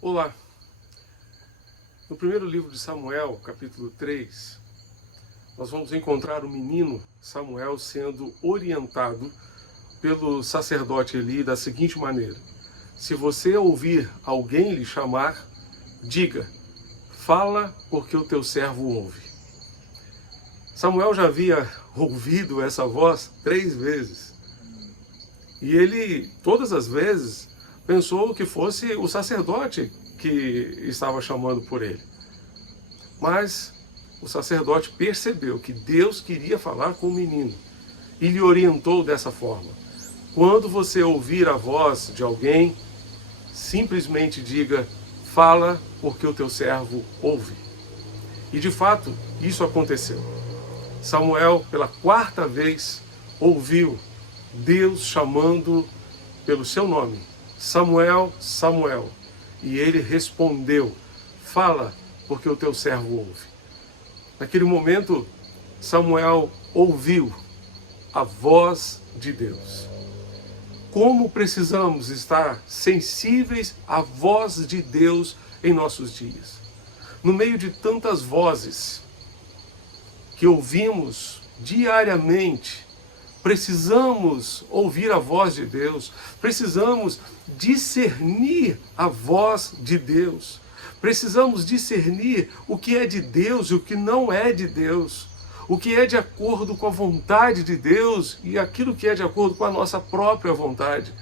Olá! No primeiro livro de Samuel, capítulo 3, nós vamos encontrar o menino Samuel sendo orientado pelo sacerdote Eli da seguinte maneira: se você ouvir alguém lhe chamar, diga, fala porque o teu servo ouve. Samuel já havia ouvido essa voz 3 vezes. E ele, todas as vezes, pensou que fosse o sacerdote que estava chamando por ele. Mas o sacerdote percebeu que Deus queria falar com o menino e lhe orientou dessa forma: quando você ouvir a voz de alguém, simplesmente diga, fala porque o teu servo ouve. E de fato, isso aconteceu. Samuel, pela 4ª vez, ouviu Deus chamando pelo seu nome, Samuel, Samuel. E ele respondeu, fala, porque o teu servo ouve. Naquele momento, Samuel ouviu a voz de Deus. Como precisamos estar sensíveis à voz de Deus em nossos dias. No meio de tantas vozes que ouvimos diariamente, precisamos ouvir a voz de Deus, precisamos discernir a voz de Deus, precisamos discernir o que é de Deus e o que não é de Deus, o que é de acordo com a vontade de Deus e aquilo que é de acordo com a nossa própria vontade.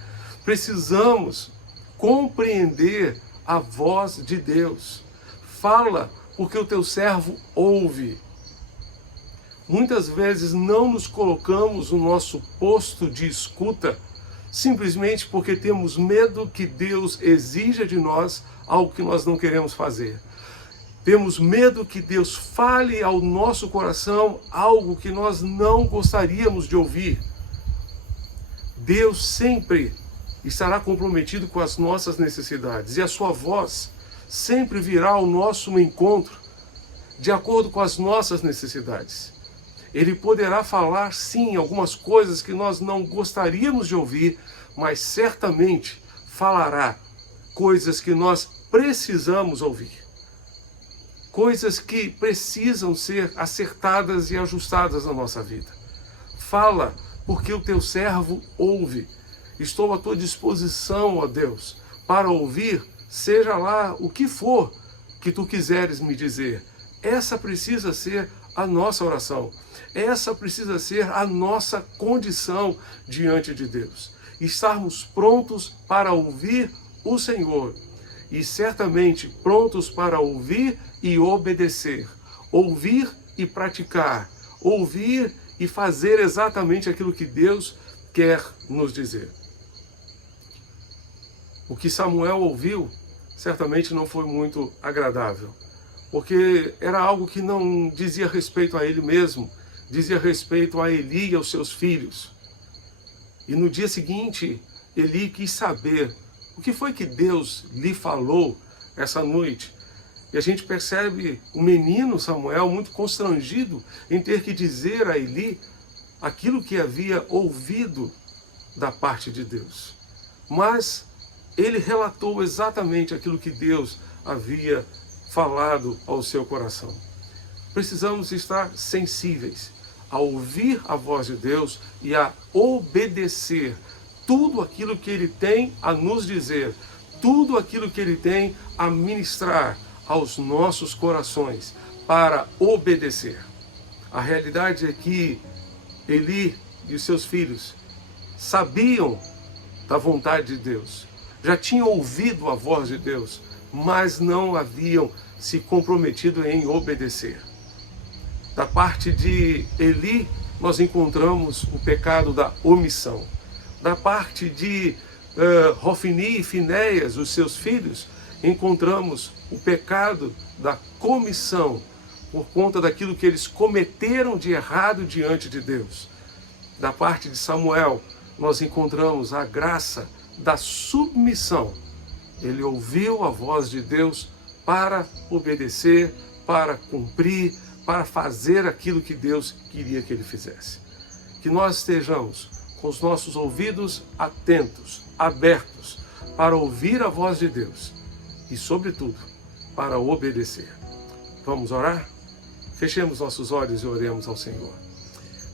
Precisamos compreender a voz de Deus. Fala, porque o teu servo ouve. Muitas vezes não nos colocamos no nosso posto de escuta simplesmente porque temos medo que Deus exija de nós algo que nós não queremos fazer. Temos medo que Deus fale ao nosso coração algo que nós não gostaríamos de ouvir. Deus sempre estará comprometido com as nossas necessidades e a sua voz sempre virá ao nosso encontro de acordo com as nossas necessidades. Ele poderá falar, sim, algumas coisas que nós não gostaríamos de ouvir, mas certamente falará coisas que nós precisamos ouvir. Coisas que precisam ser acertadas e ajustadas na nossa vida. Fala, porque o teu servo ouve. Estou à tua disposição, ó Deus, para ouvir, seja lá o que for que tu quiseres me dizer. Essa precisa ser a nossa oração. Essa precisa ser a nossa condição diante de Deus. Estarmos prontos para ouvir o Senhor e certamente prontos para ouvir e obedecer. Ouvir e praticar. Ouvir e fazer exatamente aquilo que Deus quer nos dizer. O que Samuel ouviu certamente não foi muito agradável, porque era algo que não dizia respeito a ele mesmo, dizia respeito a Eli e aos seus filhos. E no dia seguinte, Eli quis saber o que foi que Deus lhe falou essa noite. E a gente percebe o menino Samuel muito constrangido em ter que dizer a Eli aquilo que havia ouvido da parte de Deus. Mas ele relatou exatamente aquilo que Deus havia falado ao seu coração. Precisamos estar sensíveis a ouvir a voz de Deus e a obedecer tudo aquilo que Ele tem a nos dizer, tudo aquilo que Ele tem a ministrar aos nossos corações para obedecer. A realidade é que Eli e os seus filhos sabiam da vontade de Deus, já tinham ouvido a voz de Deus, mas não haviam se comprometido em obedecer. Da parte de Eli, nós encontramos o pecado da omissão. Da parte de Hofni e Finéias, os seus filhos, encontramos o pecado da comissão, por conta daquilo que eles cometeram de errado diante de Deus. Da parte de Samuel, nós encontramos a graça da submissão. Ele ouviu a voz de Deus para obedecer, para cumprir, para fazer aquilo que Deus queria que ele fizesse. Que nós estejamos com os nossos ouvidos atentos, abertos, para ouvir a voz de Deus e, sobretudo, para obedecer. Vamos orar? Fechemos nossos olhos e oremos ao Senhor.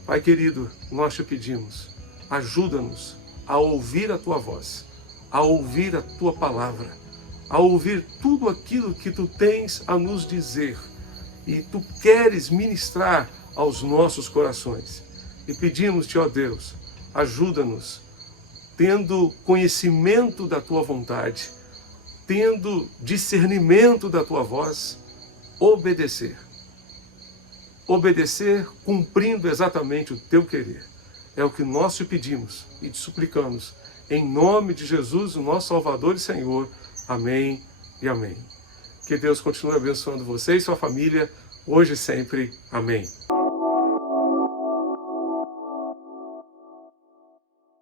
Pai querido, nós te pedimos, ajuda-nos a ouvir a Tua voz, a ouvir a Tua palavra, a ouvir tudo aquilo que Tu tens a nos dizer e Tu queres ministrar aos nossos corações. E pedimos-te, ó Deus, ajuda-nos, tendo conhecimento da Tua vontade, tendo discernimento da Tua voz, obedecer. Obedecer cumprindo exatamente o Teu querer. É o que nós te pedimos e te suplicamos. Em nome de Jesus, o nosso Salvador e Senhor. Amém e amém. Que Deus continue abençoando você e sua família, hoje e sempre. Amém.